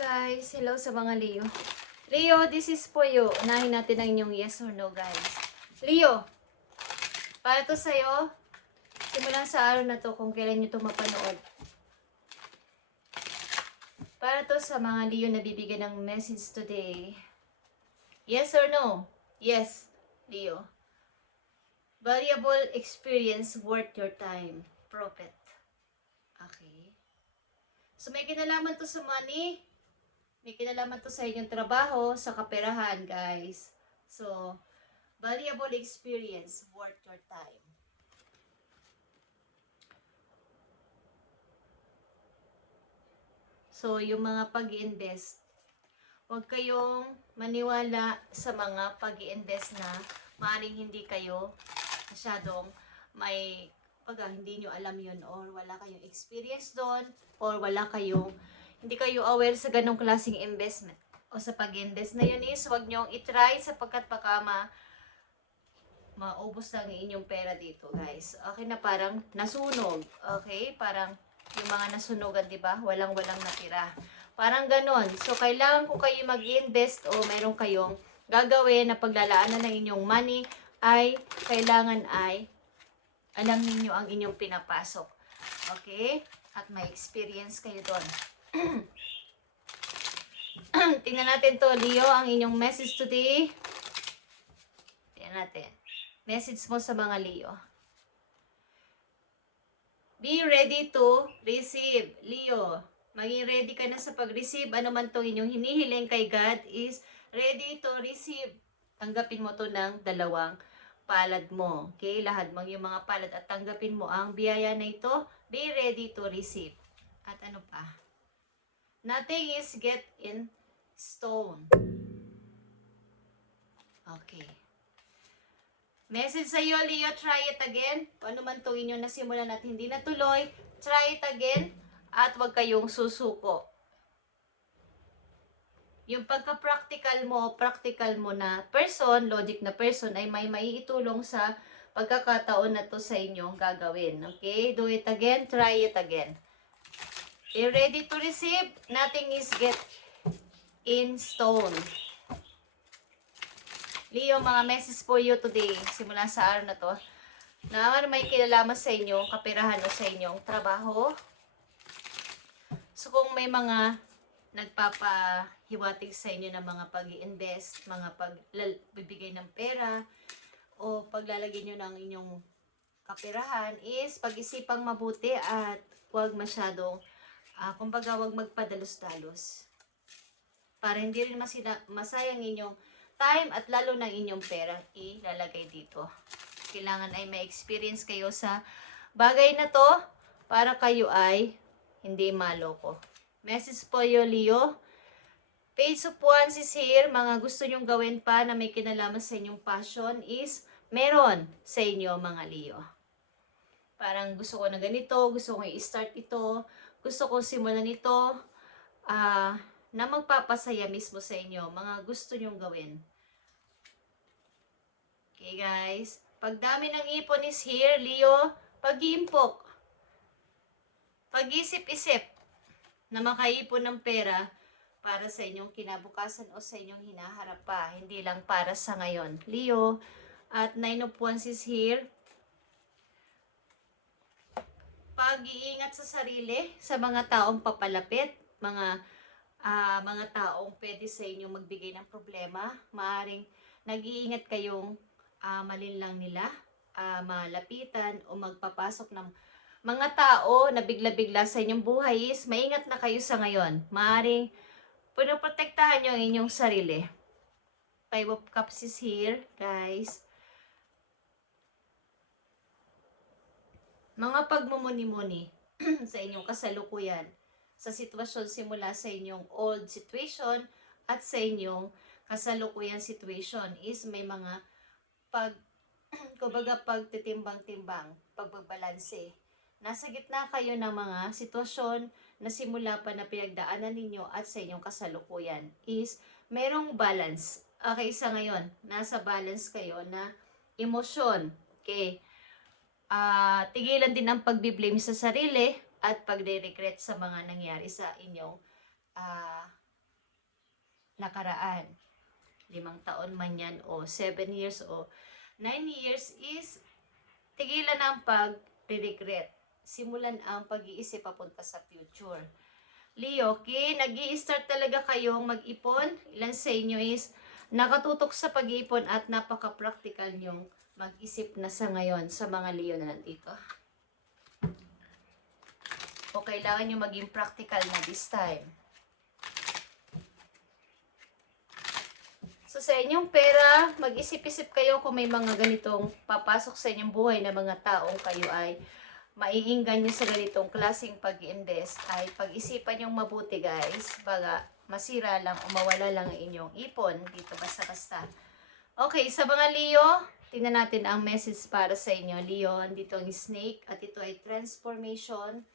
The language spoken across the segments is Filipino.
guys, hello sa mga Leo. Leo, this is for you. Unahin natin ang inyong yes or no guys. Leo, para to sa'yo, simulan sa araw na to kung kailan nyo to mapanood. Para to sa mga Leo na bibigyan ng message today. Yes or no? Yes, Leo. Valuable experience worth your time. Prophet. Okay. So may kinalaman to sa money. May kinalaman to sa inyong trabaho, sa kaperahan, guys. So, valuable experience worth your time. So, yung mga pag-i-invest, huwag kayong maniwala sa mga pag-i-invest na maaaring hindi kayo masyadong may hindi nyo alam yun or wala kayong experience doon or hindi kayo aware sa ganong klaseng investment o sa pag-invest na yun is huwag nyong itry sapagkat baka maubos lang yung inyong pera dito guys. Okay na parang nasunog. Okay? Parang yung mga nasunogan, di ba? Walang natira. Parang ganon. So, kailangan ko kayo mag-invest o mayroon kayong gagawin na paglalaanan ng inyong money ay kailangan ay alam ninyo ang inyong pinapasok. Okay? At may experience kayo doon. Tingnan natin to, Leo, ang inyong message today. Tingnan natin. Message mo sa mga Leo. Be ready to receive. Leo, maging ready ka na sa pag-receive. Ano man itong inyong hinihiling kay God is ready to receive. Tanggapin mo to ng dalawang palad mo. Okay? Lahad mo yung mga palad at tanggapin mo ang biyaya na ito. Be ready to receive. At ano pa? Nothing is get in stone. Okay. Message sa iyo, Leo, try it again. Kung ano man itong inyong nasimulan at hindi natuloy, try it again at huwag kayong susuko. Yung practical mo na person, logic na person, ay may maiitulong sa pagkakataon na to sa inyong gagawin. Okay? Do it again, try it again. Be ready to receive. Nothing is get in stone. Leo, mga message for you today, simula sa araw na to, na may kinalaman sa inyong kaperahan o sa inyong trabaho. So, kung may mga nagpapahiwatig sa inyo ng mga pag-i-invest, mga pagbibigay ng pera, o paglalagay nyo ng inyong kaperahan, is pag-isipang mabuti at huwag masyadong, kumbaga huwag magpadalos-dalos. Para hindi rin masayang inyong time at lalo ng inyong pera ilalagay dito. Kailangan ay may experience kayo sa bagay na to para kayo ay hindi maloko. Message po yo, Leo. Page of Wands is here. Mga gusto nyong gawin pa na may kinalaman sa inyong passion is meron sa inyo, mga Leo. Parang gusto ko na ganito, gusto ko i-start ito, gusto ko simulan ito, na magpapasaya mismo sa inyo. Mga gusto nyong gawin. Okay, guys. Pagdami ng ipon is here, Leo. Pag-iimpok. Pag-isip-isip na makaipon ng pera para sa inyong kinabukasan o sa inyong hinaharap pa. Hindi lang para sa ngayon. Leo. At 9 of Wands is here. Pag-iingat sa sarili, sa mga taong papalapit, mga taong pwede sa inyo magbigay ng problema. Maaring nag-iingat kayong malinlang nila, malapitan o magpapasok ng mga tao na bigla-bigla sa inyong buhay is maingat na kayo sa ngayon. Maaring pinoprotektahan nyo ang inyong sarili. 5 of Cups is here, guys. Mga pagmumuni-muni sa inyong kasalukuyan, sa sitwasyon simula sa inyong old situation at sa inyong kasalukuyan situation is may mga pagtitimbang-timbang, pagbabalanse. Nasa gitna kayo ng mga sitwasyon na simula pa na pinagdaanan ninyo at sa inyong kasalukuyan is merong balance. Okay, sa ngayon, nasa balance kayo na emosyon. Okay. Tigilan din ang pagbiblame sa sarili at pagre-regret sa mga nangyari sa inyong nakaraan. 5 taon man yan o 7 years o 9 years is tigilan ang pag-regret. Simulan ang pag-iisip papunta sa future. Leo, okay, nag-i-start talaga kayong mag-ipon. Ilan sa inyo is nakatutok sa pag-iipon at napaka-practical nyong mag-isip na sa ngayon sa mga Leo na nandito. O kailangan nyo maging practical na this time. So sa inyong pera, mag-isip-isip kayo kung may mga ganitong papasok sa inyong buhay na mga taong kayo ay maiinggan nyo sa ganitong klaseng pag-invest, ay pag-isipan yung mabuti guys, baga masira lang o mawala lang ang inyong ipon dito basta-basta. Okay, sa mga Leo, tingnan natin ang message para sa inyo. Leo, dito ang snake at ito ay transformation.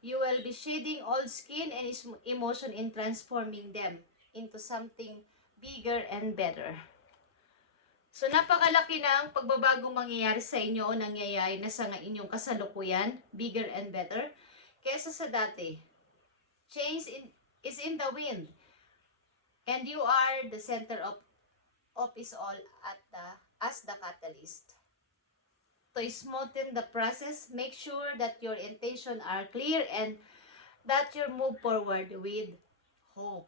You will be shedding old skin and emotion in transforming them into something bigger and better. So, napakalaki na ang pagbabagong mangyayari sa inyo o nangyayari na sa inyong kasalukuyan, bigger and better, kesa sa dati. Change is in the wind. And you are the center of it all as the catalyst. To smoothen the process, make sure that your intentions are clear and that you move forward with hope.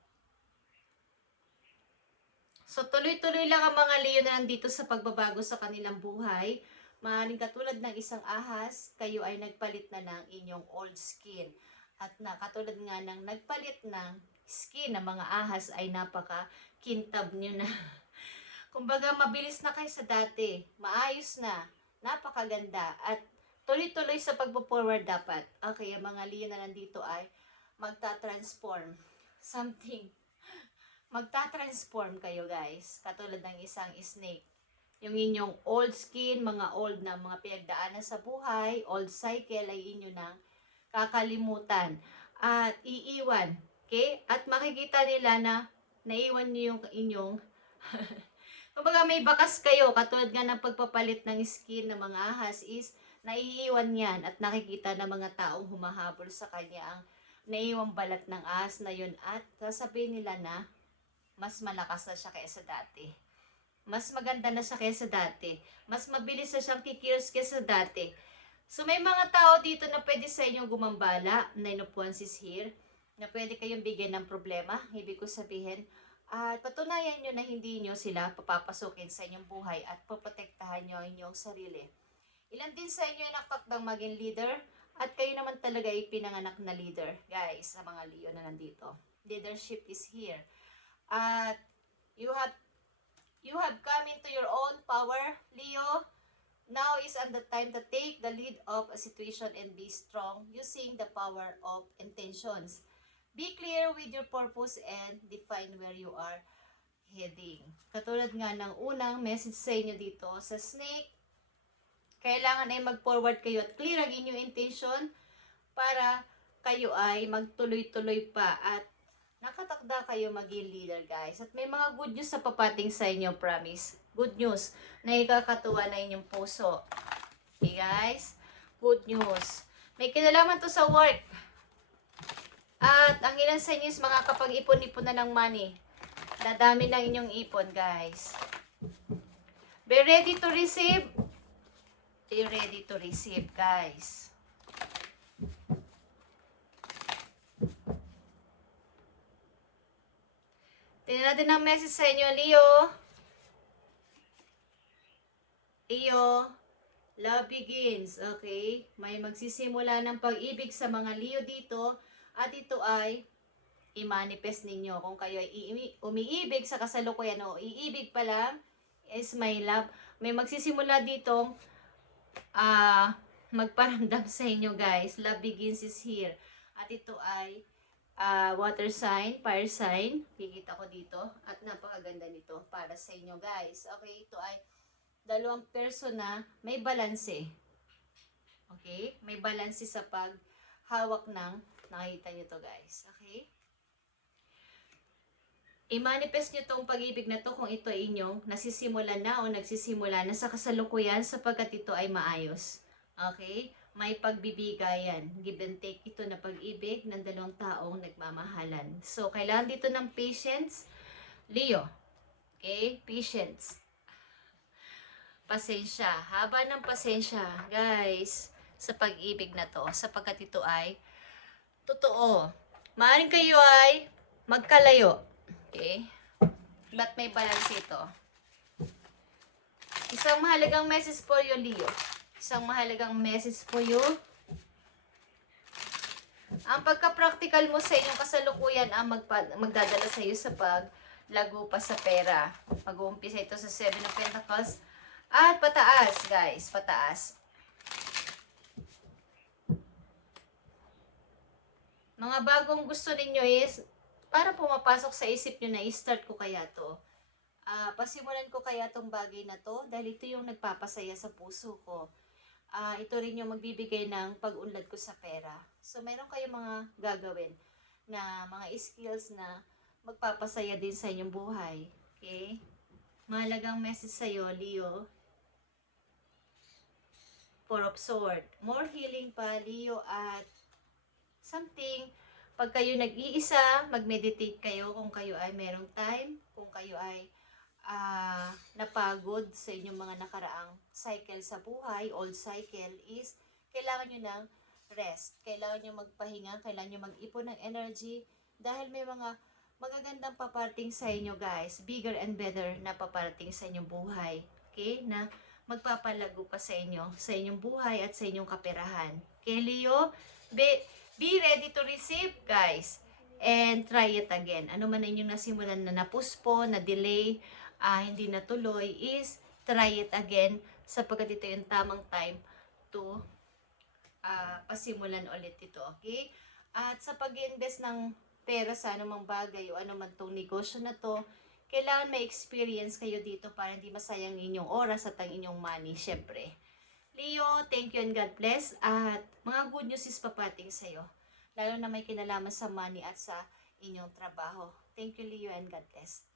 So, tuloy-tuloy lang ang mga Leo na nandito sa pagbabago sa kanilang buhay. Maaaring katulad ng isang ahas, kayo ay nagpalit na ng inyong old skin. At katulad nga ng nagpalit ng skin ng mga ahas ay napaka-kintab nyo na. Kumbaga, mabilis na kayo sa dati. Maayos na. Napakaganda. At tuloy-tuloy sa pagpo-forward dapat. Okay, ang mga Leo na nandito ay magta-transform. Magta-transform kayo guys. Katulad ng isang snake. Yung inyong old skin, mga old na mga pinagdaanan sa buhay, old cycle ay inyo nang kakalimutan. At iiwan. Okay? At makikita nila na naiwan niyo yung inyong kumbaga may bakas kayo. Katulad nga ng pagpapalit ng skin ng mga ahas is naiiwan yan. At nakikita ng mga taong humahabol sa kanya ang naiwang balat ng ahas na yun. At sasabihin nila na mas malakas na siya kaysa dati. Mas maganda na siya kaysa dati. Mas mabilis na siyang kikilos kaysa dati. So may mga tao dito na pwede sa inyo gumambala, Nine of Wands is here, na pwede kayong bigyan ng problema. Ibig ko sabihin, at patunayan nyo na hindi nyo sila papapasukin sa inyong buhay at poprotektahan nyo ang inyong sarili. Ilan din sa inyo ay nakatakdang maging leader at kayo naman talaga ay pinanganak na leader. Guys, sa mga Leo na nandito. Leadership is here. At you have come into your own power, Leo. Now is the time to take the lead of a situation and be strong using the power of intentions. Be clear with your purpose and define where you are heading. Katulad nga ng unang message sa inyo dito sa snake, kailangan ay mag-forward kayo at clear ang inyong intention para kayo ay magtuloy-tuloy pa at nakatakda kayo maging leader guys. At may mga good news sa papating sa inyo, promise. Good news na ikakatuwa na inyong puso. Okay guys? Good news. May kinalaman to sa work. At ang ilan sa inyo is makakapag-ipon-ipon na ng money. Dadami ng inyong ipon guys. Be ready to receive. Be ready to receive guys. Tingnan natin ang message sa inyo, Leo. Leo, love begins. Okay? May magsisimula ng pag-ibig sa mga Leo dito. At ito ay i-manifest ninyo. Kung kayo ay umiibig sa kasalukuyan o iibig pa lang, is my love. May magsisimula ditong magparamdam sa inyo guys. Love begins is here. At ito ay water sign, fire sign, kikita ko dito, at napakaganda nito para sa inyo guys. Okay, ito ay dalawang person na may balanse. Okay, may balanse sa paghawak ng, nakita nyo to guys. Okay, i-manifest nyo tong pag-ibig na to kung ito ay inyong nasisimula na o nagsisimula na sa kasalukuyan sapagkat ito ay maayos. Okay, may pagbibigayan. Give and take ito na pag-ibig ng dalawang taong nagmamahalan. So, kailangan dito ng patience, Leo. Okay? Patience. Pasensya. Haba ng pasensya, guys, sa pag-ibig na to. Sapagkat ito ay totoo. Maaaring kayo ay magkalayo. Okay? But may balance ito. Isang mahalagang message for you, Leo. Isang mahalagang message for you. Ang pagka-practical mo sa inyong kasalukuyan ang magdadala sa iyo sa paglago pa sa pera. Mag-uumpisa ito sa 7 of Pentacles. At pataas, guys. Pataas. Mga bagong gusto ninyo is, para pumapasok sa isip nyo na i-start ko kaya to. Pasimulan ko kaya tong bagay na to dahil ito yung nagpapasaya sa puso ko. Ito rin yung magbibigay ng pag-unlad ko sa pera. So, meron kayong mga gagawin na mga skills na magpapasaya din sa inyong buhay. Okay? Mahalagang message sa'yo, Leo. Four of Swords. More healing pa, Leo, at something, pag kayo nag-iisa, mag-meditate kayo kung kayo ay merong time, kung kayo ay napagod sa inyong mga nakaraang cycle sa buhay, old cycle, is kailangan nyo ng rest. Kailangan nyo magpahinga, kailangan nyo mag-ipon ng energy dahil may mga magagandang paparating sa inyo, guys. Bigger and better na paparating sa inyong buhay. Okay? Na magpapalago pa sa inyo, sa inyong buhay at sa inyong kaperahan. Okay, Leo? Be ready to receive, guys. And try it again. Ano man inyong nasimulan na napuspon, na delay, hindi natuloy, is try it again sapagkat ito yung tamang time to pasimulan ulit ito, okay? At sa pag-invest ng pera sa anumang bagay o anuman tong negosyo na to, kailangan may experience kayo dito para hindi masayang inyong oras at ang inyong money, syempre. Leo, thank you and God bless. At mga good news is papating sa'yo, lalo na may kinalaman sa money at sa inyong trabaho. Thank you, Leo, and God bless.